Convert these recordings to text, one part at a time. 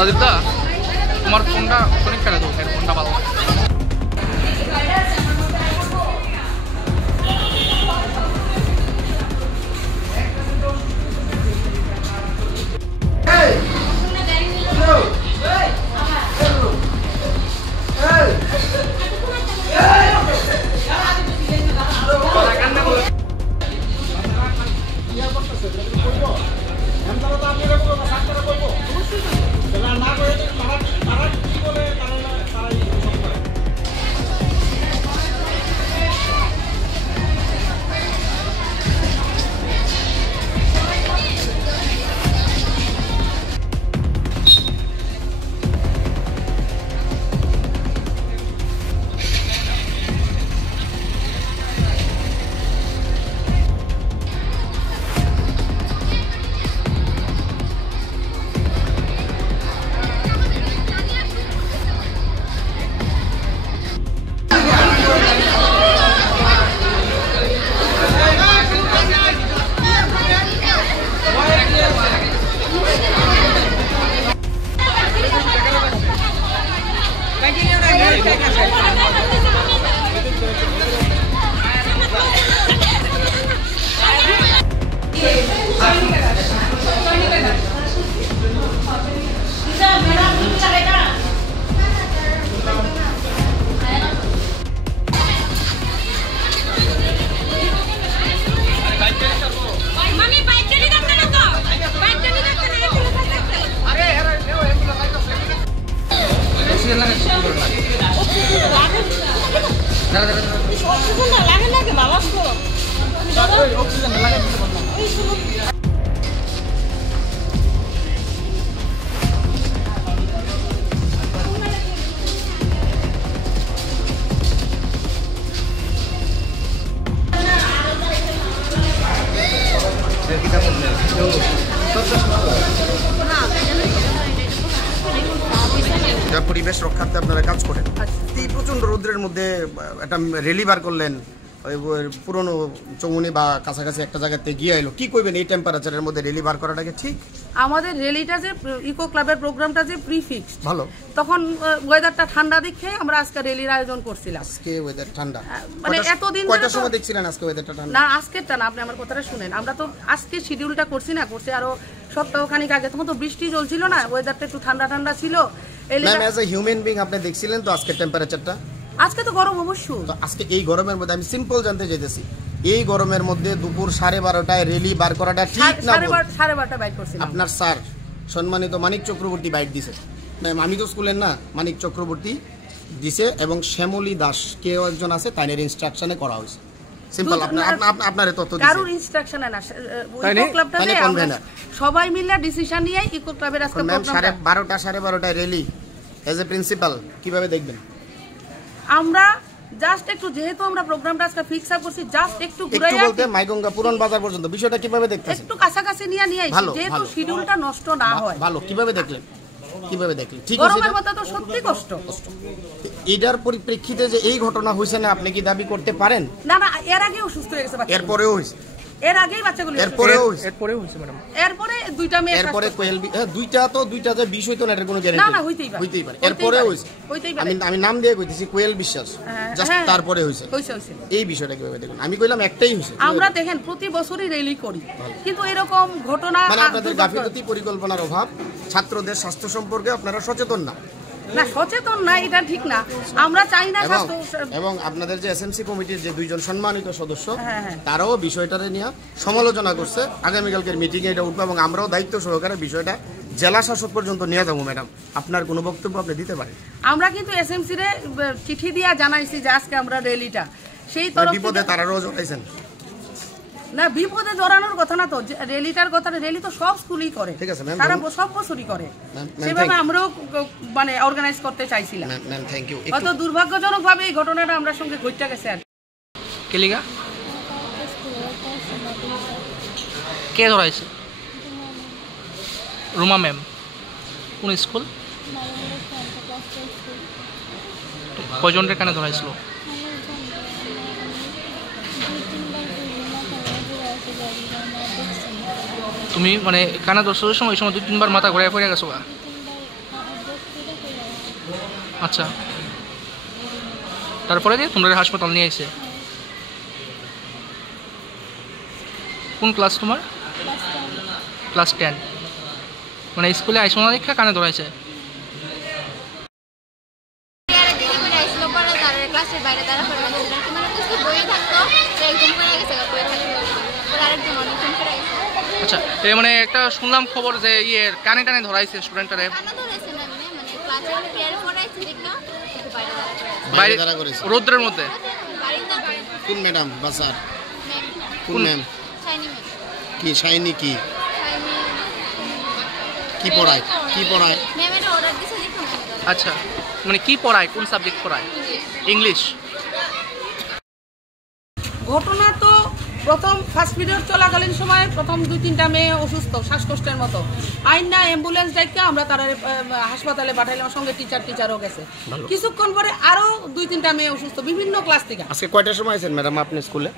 অদীপদা তোমার ফোনটা অনেক ফেলে দেবো, ফোনটা ভালো লাগে। পরিবেশ রক্ষার্থে আপনারা কাজ করেন, এই প্রচন্ড রৌদ্রের মধ্যে একটা রেলি বার করলেন, পুরনো চৌমুনি বা কাছাকাছি একটা জায়গাতে গিয়ে এলো, কি কইবেন এই টেম্পারেচারের মধ্যে রেলি বার করাটাকে ঠিক? আমাদের রেলিটা যে ইকো ক্লাবের প্রোগ্রামটা যে প্রিফিক্সড, ভালো, তখন ওয়েদারটা ঠান্ডা দেখে আমরা আজকে রেলির আয়োজন করছিলাম। আজকে ওয়েদার ঠান্ডা, মানে এতদিন কয়টার সময় দেখছিলেন আজকে ওয়েদারটা ঠান্ডা? না আজকেরটা না, আপনি আমার কথাটা শুনেন, আমরা তো আজকে শিডিউলটা করছি আরো সপ্তাহখানিক আগে, তখন তো বৃষ্টি চলছিল না, ওয়েদারটা একটু ঠান্ডা ঠান্ডা ছিল। Ma'am as a human being আপনি দেখছিলেন তো আজকের টেম্পারেচারটা? আজকে তো গরম অবশ্যই। তো আজকে এই গরমের মধ্যে আমি সিম্পল জানতে চাইতেছি, এই গরমের মধ্যে দুপুর 12:30টায় রেলি বার করাটা ঠিক না? 12:30 বাইট করছিলাম। আপনার স্যার সম্মানিত মানিক চক্রবর্তী বাইট দিছে, ম্যাম আমি তো স্কুলের না, মানিক চক্রবর্তী দিছে এবং শ্যামলী দাস কেউ একজন আছে, তাইনের ইনস্ট্রাকশনে করা হয়েছে। সিম্পল, আপনার তথ্য দিছে, কারোর ইনস্ট্রাকশনে না, ইকো ক্লাবটাতে আমরা সবাই মিলে ডিসিশন নিয়ে ইকো ক্লাবের আজকে প্রোগ্রামটা 12:30টায় রেলি এজ এ প্রিন্সিপাল কিভাবে দেখবেন? আমরা জাস্ট একটু, যেহেতু আমরা প্রোগ্রামটা আজকে ফিক্স আপ করছি, জাস্ট একটু ঘুরাইয়া একটু বলতে মাইগঙ্গা পুরান বাজার পর্যন্ত বিষয়টা কিভাবে দেখতেছেন? একটু কাছাকাছি নিয়ে আইছি, যেহেতু শিডিউলটা নষ্ট না হয়। ভালো, কিভাবে দেখলেন? ঠিক আছে, গরমের মধ্যে তো সত্যি কষ্ট। এটার পরিপ্রেক্ষিতে যে এই ঘটনা হইছে না, আপনি কি দাবি করতে পারেন? না না, এর আগেও অসুস্থ হয়ে গেছে বাচ্চা, এরপরেও হইছে, এর আগেই বাচ্চাগুলো এরপরেও হইছে ম্যাডাম, এরপরে দুইটা মেয়ে, এরপরে কোয়েল দুইটা যে বিষ হইতো না, এটার কোনো গ্যারান্টি না, হইতেই পারে, এরপরে হইছে। আমি নাম দিয়ে কইতেছি কোয়েল বিশ্বাস, জাস্ট তারপরে হইছে। এই বিষয়টা কিভাবে দেখুন? আমি কইলাম একটাই হইছে। আমরা দেখেন প্রতি বছরই রেলি করি, কিন্তু এরকম ঘটনা মানে আপনাদের গাফিলতি পরিকল্পনার অভাব, ছাত্রদের স্বাস্থ্য সম্পর্কে আপনারা সচেতন না, সচেতন না, এটা ঠিক না। আমরা চাই না এবং আপনাদের যে এসএমসি কমিটির যে দুইজন সম্মানিত সদস্য, তারাও বিষয়টা নিয়ে সমালোচনা করছে। আগামীকালকের মিটিংয়ে এটা উঠবে এবং আমরাও দায়িত্ব সহকারে বিষয়টা জেলা শাসক পর্যন্ত নিয়ে যাবো। ম্যাডাম, আপনার কোনো বক্তব্য আপনি দিতে পারেন? আমরা কিন্তু এসএমসি রে চিঠি দিয়া জানাইছি যে আজকে আমরা রেলিটা, সেই তরফ বিপদে তারাও জড়াইছেন না, বিপদে জড়ানোর কথা না তো, রেলিটার কথা, রেলি তো সব স্কুলই করে, ঠিক আছে ম্যাম, তারা সব বছরই করে, সেভাবে আমরাও মানে অর্গানাইজ করতে চাইছিলাম। Ma'am thank you. হয়তো দুর্ভাগ্যজনকভাবে এই ঘটনাটা আমরা সঙ্গে ঘটতে গেছে। আর কেলিগা কে ধরাইছে? রুমা ম্যাম, কোন স্কুল? কয়জনের কানে ধরাইছিল? তুমি মানে কানা দর্শকের সময় 2-3 বার মাথা ঘুরে পড়ে গেছো? আচ্ছা, তারপরে দিয়ে তোমরা হাসপাতাল নিয়ে এসে কোন ক্লাস তোমার? ক্লাস 10। মানে স্কুলে আইসো না দেখা কানে ধরাইছে? আচ্ছা, মানে একটা শুনলাম খবর যে কানে টানে ধরাইছে স্টুডেন্টটারে, বাইরে রৌদ্রের মধ্যে। কোন ম্যাডাম? বাসার কোন ম্যাম? কি শাইনি? কি কি পড়ায়? কি পড়ায়? আচ্ছা, মানে কি পড়ায়? কোন সাবজেক্ট পড়ায়? ইংলিশ। ঘটনা তো প্রথম ফার্স্ট পিরিয়ড চলাকালীন সময় প্রথম 2-3টা মেয়ে অসুস্থ, শ্বাসকষ্টের মতো। আইনা অ্যাম্বুলেন্স ডাইকা আমরা তারা হাসপাতালে পাঠাইলাম, সঙ্গে টিচারও গেছে। কিছুক্ষণ পরে আরো 2-3টা মেয়ে অসুস্থ বিভিন্ন ক্লাস থেকে। আজকে কয়টার সময় আছেন ম্যাডাম আপনি স্কুলে?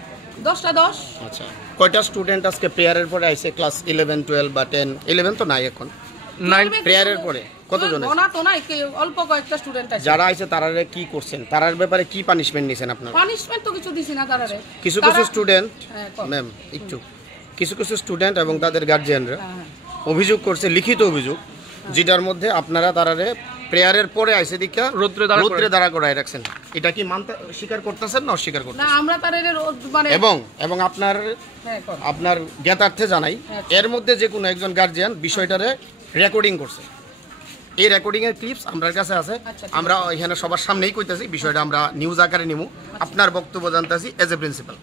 10:10। আচ্ছা, কয়টা স্টুডেন্ট আজকে প্রেয়ারের পরে আইছে? ক্লাস 11, 12 বা 10? 11 তো নাই এখন। 9 প্রেয়ারের পরে কতজন আছে? গোনা তো নাই, অল্প কয়েকটা স্টুডেন্ট আছে। যারা আইছে তারারে কি করছেন? তারার ব্যাপারে কি পানিশমেন্ট নিছেন আপনারা? পানিশমেন্ট তো কিছু দিছি না তারারে। কিছু স্টুডেন্ট ম্যাম একটু কিছু স্টুডেন্ট এবং তাদের গার্জিয়ানরা অভিযোগ করছে, লিখিত অভিযোগ, যেটার মধ্যে আপনারা তারারে প্রেয়ারের পরে আইছে দীক্ষা রৌদ্রে দাঁড়া করায় রাখছেন। এটা কি মানতে স্বীকার করতেছেন না অস্বীকার করতেছেন? না, আমরা তারারে মানে এবং আপনার জ্ঞাতার্থে জানাই, এর মধ্যে যে কোনো একজন গার্জিয়ান বিষয়টারে রেকর্ডিং করছে। এই রেকর্ডিং এর ক্লিপস আমার কাছে আছে। আমরা এখানে সবার সামনেই কইতাছি, বিষয়টা আমরা নিউজ আকারে নিব। আপনার বক্তব্য জানতাছি এজ এ প্রিন্সিপাল।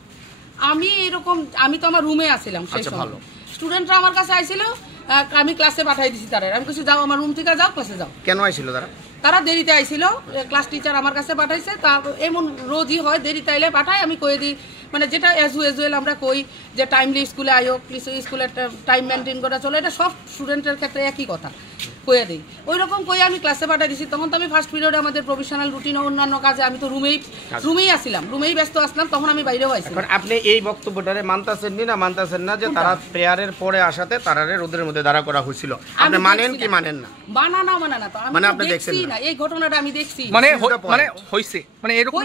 আমি তো আমার রুমে আছিলাম সেই সময়। স্টুডেন্টরা আমার কাছে আইছিল, আমি ক্লাসে পাঠাই দিছি তারা। আমি কইছি যাও আমার রুম থেকে যাও, ক্লাসে যাও। কেন আইছিল তারা দেরিতে আইছিল, ক্লাস টিচার আমার কাছে পাঠাইছে। তা এমন রোজই হয়, দেরিতে আইলে পাঠাই, আমি কয়ে দিই, মানে যেটা এজুয়াল আমরা কই যে টাইমলি স্কুলে আয়ো, স্কুলের টাইম মেনটেন করা চলে, এটা সব স্টুডেন্টের ক্ষেত্রে একই কথা কয়ে দিই। ওই রকম কয়ে আমি ক্লাসে পাঠাই দিছি। তখন তো আমি ফার্স্ট পিরিয়ডে আমাদের প্রফেশনাল রুটিন ও অন্যান্য কাজে আমি তো রুমেই আসছিলাম, রুমেই ব্যস্ত আসলাম। তখন আমি বাইরেও আইছিলাম। আপনি এই বক্তব্যটারে মানতাছেন না যে তারা প্রেয়ারের পরে আসাতে তারারে রোদের মধ্যে দাঁড়া করা হয়েছিল? আপনি মানেন কি মানেন না? মানা না তো আমি দেখছি না, এই ঘটনাটা আমি দেখছি। মানে হইছে, মানে এরকম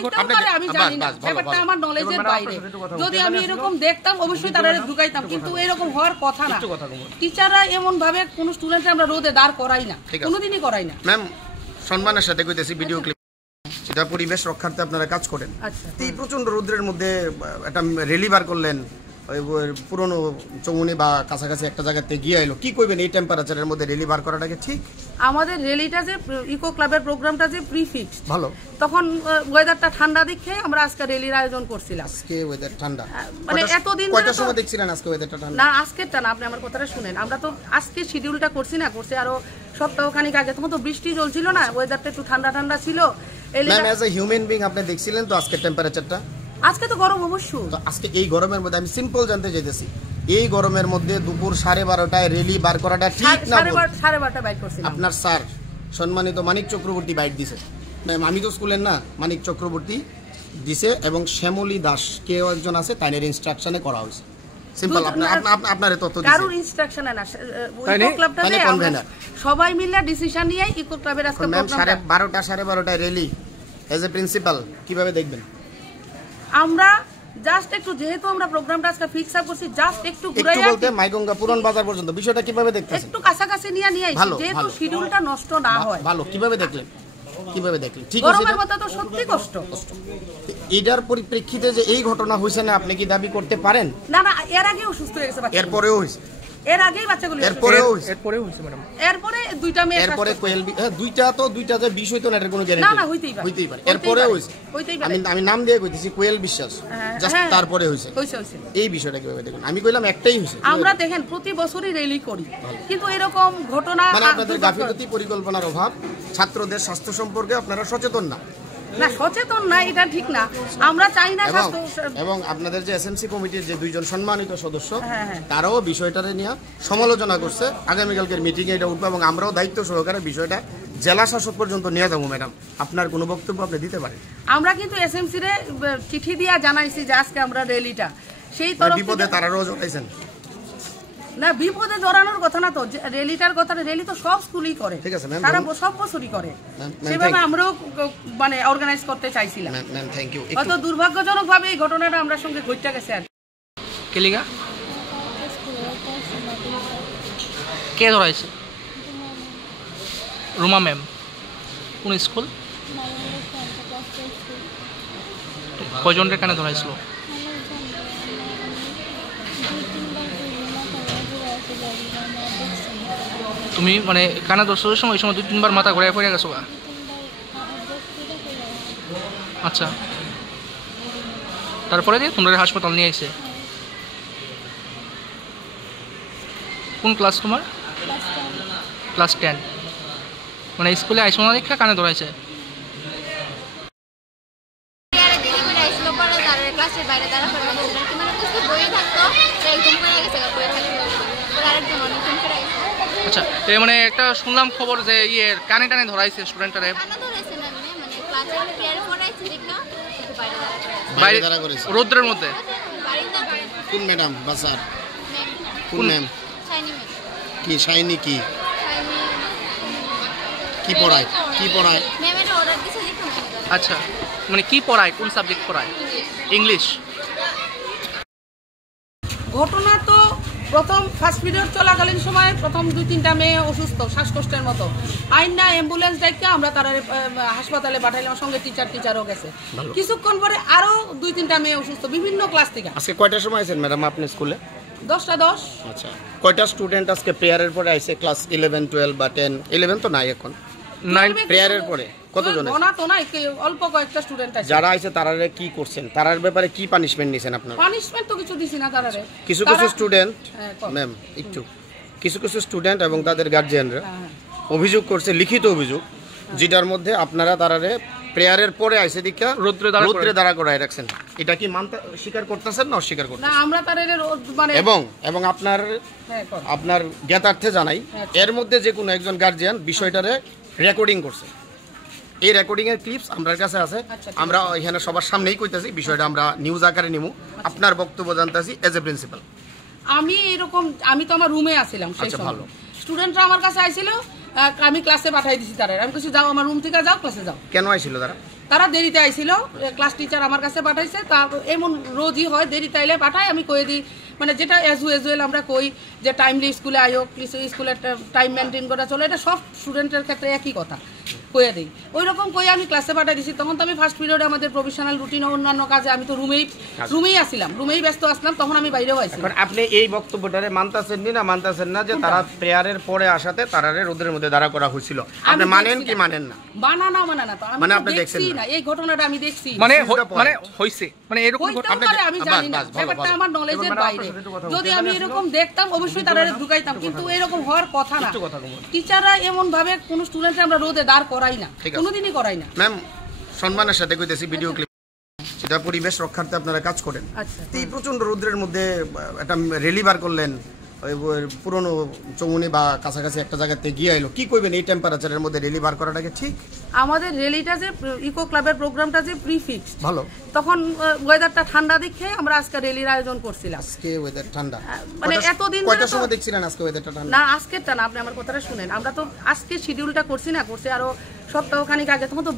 আমি জানি না, ব্যাপারটা আমার নলেজের বাইরে। যদি আমি এরকম দেখতাম অবশ্যই তারারে ঢুকাইতাম, কিন্তু এরকম হওয়ার কথা না। টিচাররা এমন ভাবে কোন স্টুডেন্টরা আমরা রোদে দাঁড় করাই না, কোনোদিনই করাই না। ম্যাম সম্মানের সাথে কইতেছি, ভিডিও ক্লিপ সেটা পরিবেশ রক্ষার্থে আপনারা কাজ করেন। এই প্রচন্ড রোদ্রের মধ্যে একটা রেলি বার করলেন, পুরনো চৌমুনি বা কাছাকাছি একটা জায়গাতে গিয়ে এলো, কি কইবেন এই টেম্পারেচারের মধ্যে রেলি বার করাটাকে ঠিক? আমাদের রেলিটা যে ইকো ক্লাবের প্রোগ্রামটা যে প্রিফিক্সড, ভালো, তখন ওয়েদারটা ঠান্ডা দেখে আমরা আজকে রেলির আয়োজন করছিলাম। আজকে ওয়েদার ঠান্ডা, মানে এতদিন কয়টার সময় দেখছিলেন আজকে ওয়েদারটা ঠান্ডা? না, আজকেরটা না, আপনি আমার কথাটা শুনেন। আমরা তো আজকে শিডিউলটা করছি আরো সপ্তাহখানিক আগে, তখন তো বৃষ্টি চলছিল না, ওয়েদারটা একটু ঠান্ডা ছিল। Ma'am as a human being আপনি দেখছিলেন তো আজকের টেম্পারেচারটা? আজকে তো গরম অবশ্যই। তো আজকে এই গরমের মধ্যে আমি সিম্পল জানতে চাইতেছি, এই গরমের মধ্যে দুপুর 12:30টায় রেলি বার করাটা ঠিক না? 12:30 বাইট করছিলাম। আপনার স্যার সম্মানিত মানিক চক্রবর্তী বাইট দিছে। ম্যাম আমি তো স্কুলের না, মানিক চক্রবর্তী দিছে এবং শ্যামলী দাস কেউ একজন আছে, তাইনের ইনস্ট্রাকশনে করা হয়েছে। সিম্পল, আপনার তথ্য দিছে, কারোর ইনস্ট্রাকশনে না। ইকো ক্লাবটাতে আমরা সবাই মিলে ডিসিশন নিয়ে ইকো ক্লাবের আজকে প্রোগ্রামটা 12:30টায় রেলি এজ এ প্রিন্সিপাল কিভাবে দেখবেন? আমরা জাস্ট একটু, যেহেতু আমরা প্রোগ্রামটা আজকে ফিক্স আপ করছি, জাস্ট একটু ঘুরাইয়া বলতে মাইগঙ্গা পুরান বাজার পর্যন্ত বিষয়টা কিভাবে দেখতেছেন? একটু কাছাকাছি নিয়ে আইছি, যেহেতু শিডিউলটা নষ্ট না হয়। ভালো, কিভাবে দেখলেন? ঠিক আছে, গরমের মধ্যে তো সত্যি কষ্ট। এটার পরিপ্রেক্ষিতে যে এই ঘটনা হইছে না, আপনি কি দাবি করতে পারেন? না, এর আগেও অসুস্থ হয়ে গেছে বাচ্চা, এরপরেও হইছে, এর আগেই বাচ্চাগুলো এরপরেও হইছে ম্যাডাম। এরপরে দুইটা মেয়ে, এরপরে কোয়েল দুইটা যে বিষ হইতো না, এটার কোনো গ্যারান্টি না, হইতেই পারে। এরপরেও হইছে, আমি নাম দিয়ে কইতেছি কোয়েল বিশ্বাস, জাস্ট তারপরে হইছে। এই বিষয়টা কিভাবে দেখুন? আমি কইলাম একটাই হইছে। আমরা দেখেন প্রতি বছরই রেলি করি, কিন্তু এরকম ঘটনা মানে আপনাদের গাফিলতি, পরিকল্পনার অভাব, ছাত্রদের স্বাস্থ্য সম্পর্কে আপনারা সচেতন না, সচেতন না, এটা ঠিক না। আমরা চাই না। এবং আপনাদের যে এসএমসি কমিটির যে 2জন সম্মানিত সদস্য, তারাও বিষয়টারে নিয়ে সমালোচনা করছে। আগামীকালকের মিটিংয়ে এটা উঠবে এবং আমরাও দায়িত্ব সহকারে বিষয়টা জেলা শাসক পর্যন্ত নিয়ে যাবো। ম্যাডাম আপনার কোনো বক্তব্য আপনি দিতে পারেন? আমরা কিন্তু এসএমসি রে চিঠি দিয়া জানাইছি যে আজকে আমরা রেলিটা সেই তরফ বিপদে তারাও জড়াইছেন। না বিপদে জড়ানোর কথা না তো, র্যালিটার কথা, র্যালি তো সব স্কুলই করে, ঠিক আছে ম্যাম, তারা সব বছরই করে, সেভাবে আমরাও মানে অর্গানাইজ করতে চাইছিলাম। Ma'am thank you. হয়তো দুর্ভাগ্যজনকভাবে এই ঘটনাটা আমরা সঙ্গে ঘটতে গেছে আর কেলিগা কে ধরাইছে? রুমা ম্যাম। কোন স্কুল? কয়জনের কানে ধরাইছিল? তুমি মানে কানে দর্শকের সময় ওই সময় 2-3 বার মাথা ঘুরে পড়ে গেছো? আচ্ছা, তারপরে দিয়ে তোমরা হাসপাতাল নিয়ে আইছে? কোন ক্লাস তোমার? ক্লাস 10। মানে স্কুলে আইসো না দেখা কানে ধরাইছে? আচ্ছা, মানে একটা শুনলাম খবর যে কানে টানে ধরাইছে স্টুডেন্টটারে, বাইরে দাঁড়া করেছে রৌদ্রের মধ্যে। কোন ম্যাডাম বাসার? কোন ম্যাম? কি শাইনি? কি কি পড়ায়? কি পড়ায়? আচ্ছা, মানে কি পড়ায়? কোন সাবজেক্ট পড়ায়? ইংলিশ। ঘটনা তো প্রথম ফার্স্ট পিরিয়ড চলাকালীন সময় প্রথম 2-3টা মেয়ে অসুস্থ, শ্বাসকষ্টের মতো, আইনা অ্যাম্বুলেন্স ডাইকে আমরা তারা হাসপাতালে পাঠাইলাম, সঙ্গে টিচারও গেছে। কিছুক্ষণ পরে আরো 2-3টা মেয়ে অসুস্থ বিভিন্ন ক্লাস থেকে। আজকে কয়টার সময় আছেন ম্যাডাম আপনি স্কুলে? 10:10। আচ্ছা, কয়টা স্টুডেন্ট আজকে প্রেয়ারের পরে আইছে? ক্লাস 11, 12 বা 10? 11 তো নাই এখন, 9 প্রেয়ারের পরে কতজন আছে? না তো নাই, অল্প কয়েকটা স্টুডেন্ট আছে। যারা আইছে তারারে কি করছেন? তারার ব্যাপারে কি পানিশমেন্ট নিছেন আপনারা? পানিশমেন্ট তো কিছু দিছি না তারারে। কিছু স্টুডেন্ট ম্যাম একটু কিছু স্টুডেন্ট এবং তাদের গার্জিয়ানরা অভিযোগ করছে, লিখিত অভিযোগ, যেটার মধ্যে আপনারা তারারে প্রেয়ারের পরে আইছে দীক্ষা রৌদ্রে দাঁড়া করায় রাখছেন। এটা কি মানতে স্বীকার করতেছেন না অস্বীকার করতেছেন? না, আমরা তারারে মানে এবং আপনার জ্ঞাতার্থে জানাই, এর মধ্যে যে কোনো একজন গার্জিয়ান বিষয়টারে রেকর্ডিং করছে। এই রেকর্ডিং এর ক্লিপস আমার কাছে আছে। আমরা এখানে সবার সামনেই কইতাছি, বিষয়টা আমরা নিউজ আকারে নিমু। আপনার বক্তব্য জানতাছি এজ এ প্রিন্সিপাল। আমি তো আমার রুমে আসছিলাম সেই সময়, স্টুডেন্টরা আমার কাছে আইছিল, আমি ক্লাসে পাঠাই দিছি তারা, আমি কিছু যাও আমার রুম থেকে যাও, ক্লাসে যাও। কেন আইছিল তারা দেরিতে আইছিল, ক্লাস টিচার আমার কাছে পাঠাইছে, তা এমন রোজই হয়, দেরিতে আইলে পাঠাই, আমি কয়ে দিই, মানে যেটা এজ ইউজুয়াল আমরা কই যে টাইমলি স্কুলে আয়ো, স্কুলের টাইম মেনটেন করা চলে, এটা সব স্টুডেন্টের ক্ষেত্রে একই কথা কয়ে দিই। ওই রকম কয়ে আমি ক্লাসে পাঠাই দিছি। তখন তো আমি ফার্স্ট পিরিয়ডে আমাদের প্রফেশনাল রুটিন ও অন্যান্য কাজে আমি তো রুমেই আসছিলাম, রুমেই ব্যস্ত আসলাম, তখন আমি বাইরেও আসছিলাম। আপনি এই বক্তব্যটারে মানতেছেন না যে তারা প্রেয়ারের পরে আসাতে তারারে রোদের মধ্যে দাঁড়া করা হয়েছিল? আপনি মানেন কি মানেন না? মানা না তো আমি আপনি দেখছি না, এই ঘটনাটা আমি দেখছি, মানে হইছে, মানে এরকম আমি জানি না, ব্যাপারটা আমার নলেজের বাইরে। যদি আমি এরকম দেখতাম অবশ্যই তারা ঢুকাইতাম, কিন্তু এরকম হওয়ার কথা না। টিচাররা এমন ভাবে কোন স্টুডেন্টকে আমরা রোদে দাঁড় করাই না, কোনোদিনই করাই না। ম্যাম সম্মানের সাথে কইতেছি, ভিডিও ক্লিপ সেটা পরিবেশ রক্ষার্থে আপনারা কাজ করেন। এই প্রচন্ড রোদ্রের মধ্যে একটা র্যালি বার করলেন, পুরনো চৌমুনি বা কাছাকাছি একটা জায়গাতে গিয়ে এলো, কি কইবেন এই টেম্পারেচারের মধ্যে র্যালি বার করাটাকে ঠিক? আমাদের র্যালিটা যে ইকো ক্লাবের প্রোগ্রামটা যে প্রিফিক্স ভালো, তখন ওয়েদারটা ঠান্ডা দেখে আমরা আজকে র্যালির আয়োজন করছিলাম। আজকে ওয়েদার ঠান্ডা, মানে এতদিন কয়টার সময় দেখছিলেন আজকে ওয়েদারটা ঠান্ডা? না আজকেরটা না, আপনি আমার কথাটা শুনেন, আমরা তো আজকে শিডিউলটা করছি আরো সপ্তাহখানিক আগে, তখন তো